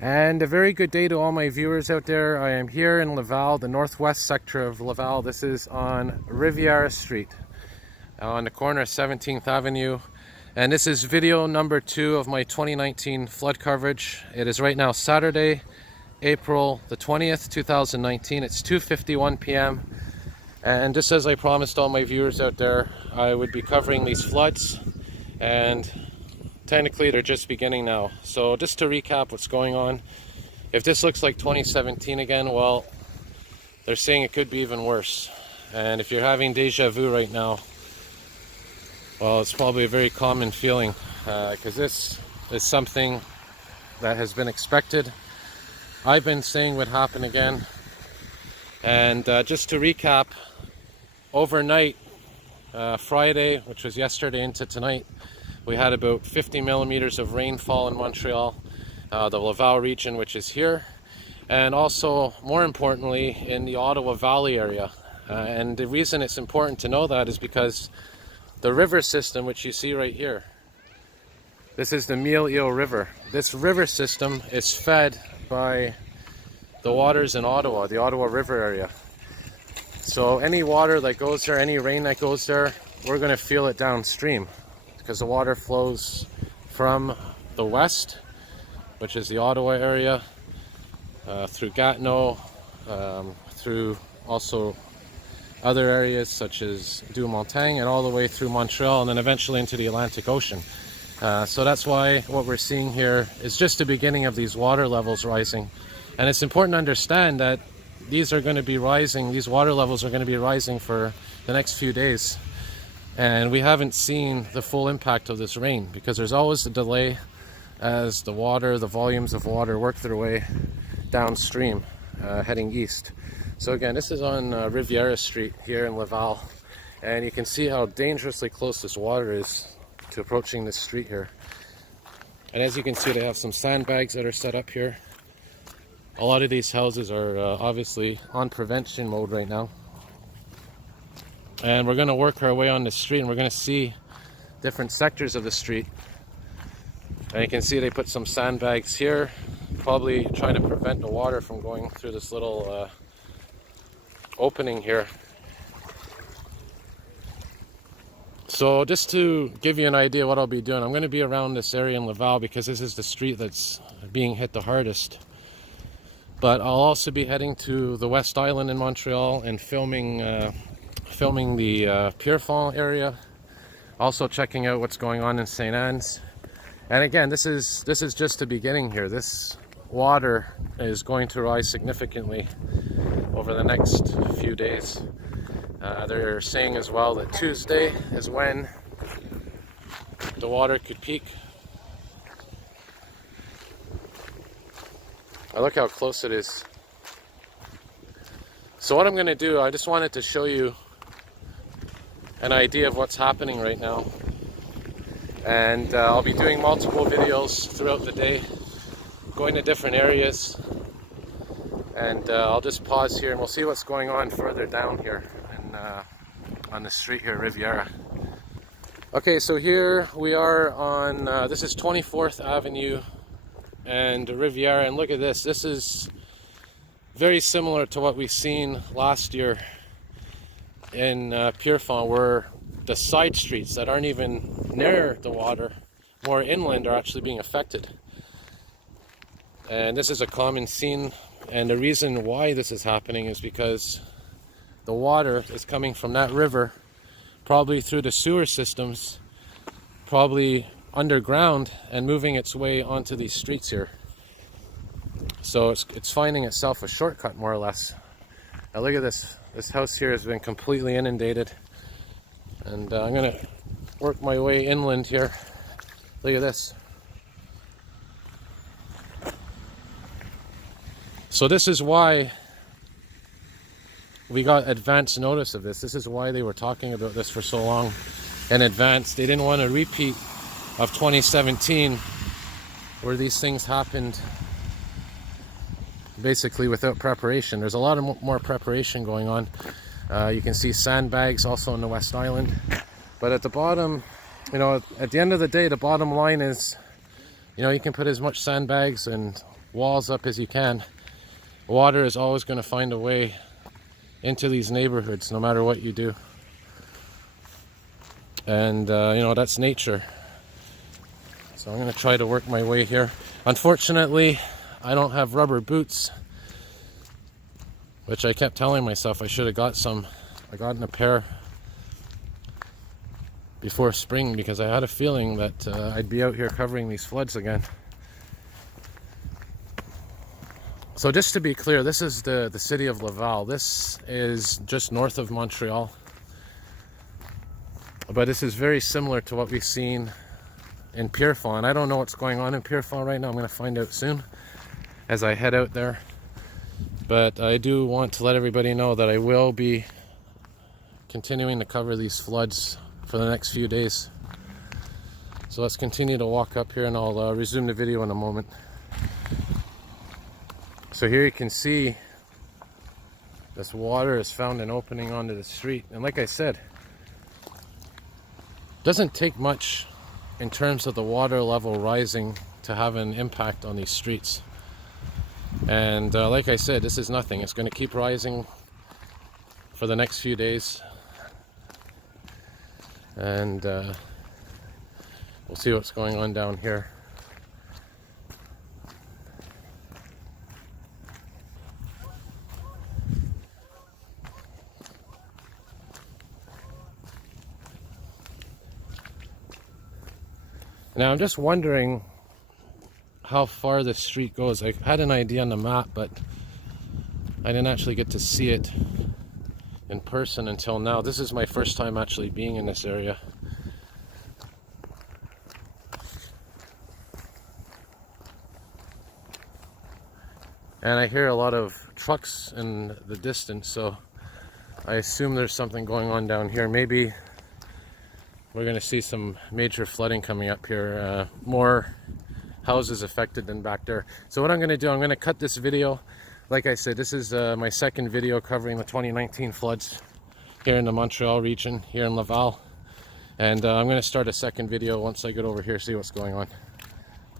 And a very good day to all my viewers out there. I am here in Laval, the northwest sector of Laval. This is on Riviera Street, on the corner of 17th Avenue. And this is video number 2 of my 2019 flood coverage. It is right now Saturday, April the 20th, 2019. It's 2:51 p.m. And just as I promised all my viewers out there, I would be covering these floods. And technically they're just beginning now. So just to recap what's going on, if this looks like 2017 again, well, they're saying it could be even worse. And if you're having deja vu right now, well, it's probably a very common feeling, because this is something that has been expected. I've been saying would happen again. And just to recap, overnight, Friday, which was yesterday into tonight, we had about 50 millimeters of rainfall in Montreal, the Laval region, which is here, and also, more importantly, in the Ottawa Valley area. And the reason it's important to know that is because the river system, which you see right here, this is the Milles-îles River. This river system is fed by the waters in Ottawa, the Ottawa River area. So any water that goes there, any rain that goes there, we're going to feel it downstream, because the water flows from the west, which is the Ottawa area, through Gatineau, through also other areas such as Montaigne, and all the way through Montreal, and then eventually into the Atlantic Ocean. So that's why what we're seeing here is just the beginning of these water levels rising. And it's important to understand that these are going to be rising, these water levels are going to be rising for the next few days. And we haven't seen the full impact of this rain, because there's always a delay as the volumes of water work their way downstream, heading east. So again, this is on Riviera Street here in Laval, and you can see how dangerously close this water is to approaching this street here. And as you can see, they have some sandbags that are set up here. A lot of these houses are obviously on prevention mode right now. And we're going to work our way on the street, and we're going to see different sectors of the street. And you can see they put some sandbags here, probably trying to prevent the water from going through this little opening here. So just to give you an idea what I'll be doing, I'm going to be around this area in Laval because this is the street that's being hit the hardest. But I'll also be heading to the West Island in Montreal and filming the Pierrefonds area, also checking out what's going on in St. Anne's. And again, this is just the beginning here. This water is going to rise significantly over the next few days. They're saying as well that Tuesday is when the water could peak. Now look how close it is. So what I'm going to do, I just wanted to show you an idea of what's happening right now. And I'll be doing multiple videos throughout the day, going to different areas. And I'll just pause here and we'll see what's going on further down here on the street here, Riviera. Okay, so here we are on, this is 24th Avenue and Riviera, and look at this. This is very similar to what we've seen last year in Pierrefonds, where the side streets that aren't even near the water, more inland, are actually being affected. And this is a common scene, and the reason why this is happening is because the water is coming from that river, probably through the sewer systems, probably underground, and moving its way onto these streets here. So it's finding itself a shortcut, more or less. Now look at this. This house here has been completely inundated. And I'm going to work my way inland here. Look at this. So this is why we got advance notice of this. This is why they were talking about this for so long in advance. They didn't want a repeat of 2017, where these things happened basically without preparation. There's a lot of more preparation going on. You can see sandbags also on the West Island. But at the bottom, at the end of the day, the bottom line is, you can put as much sandbags and walls up as you can, water is always going to find a way into these neighborhoods no matter what you do. And you know, that's nature. So I'm going to try to work my way here. Unfortunately, I don't have rubber boots, which I kept telling myself I should have got some. I got in a pair before spring because I had a feeling that I'd be out here covering these floods again. So just to be clear, this is the city of Laval. This is just north of Montreal. But this is very similar to what we've seen in Pierrefonds. And I don't know what's going on in Pierrefonds right now. I'm going to find out soon as I head out there. But I do want to let everybody know that I will be continuing to cover these floods for the next few days. So let's continue to walk up here and I'll resume the video in a moment. So here you can see this water has found an opening onto the street. And like I said, it doesn't take much in terms of the water level rising to have an impact on these streets. And like I said, this is nothing. It's going to keep rising for the next few days. And we'll see what's going on down here. Now I'm just wondering how far this street goes. I had an idea on the map, but I didn't actually get to see it in person until now. This is my first time actually being in this area. And I hear a lot of trucks in the distance, so I assume there's something going on down here. Maybe we're going to see some major flooding coming up here. More houses affected than back there. So what I'm going to do, I'm going to cut this video. Like I said, this is my second video covering the 2019 floods here in the Montreal region, here in Laval. And I'm going to start a second video once I get over here, see what's going on.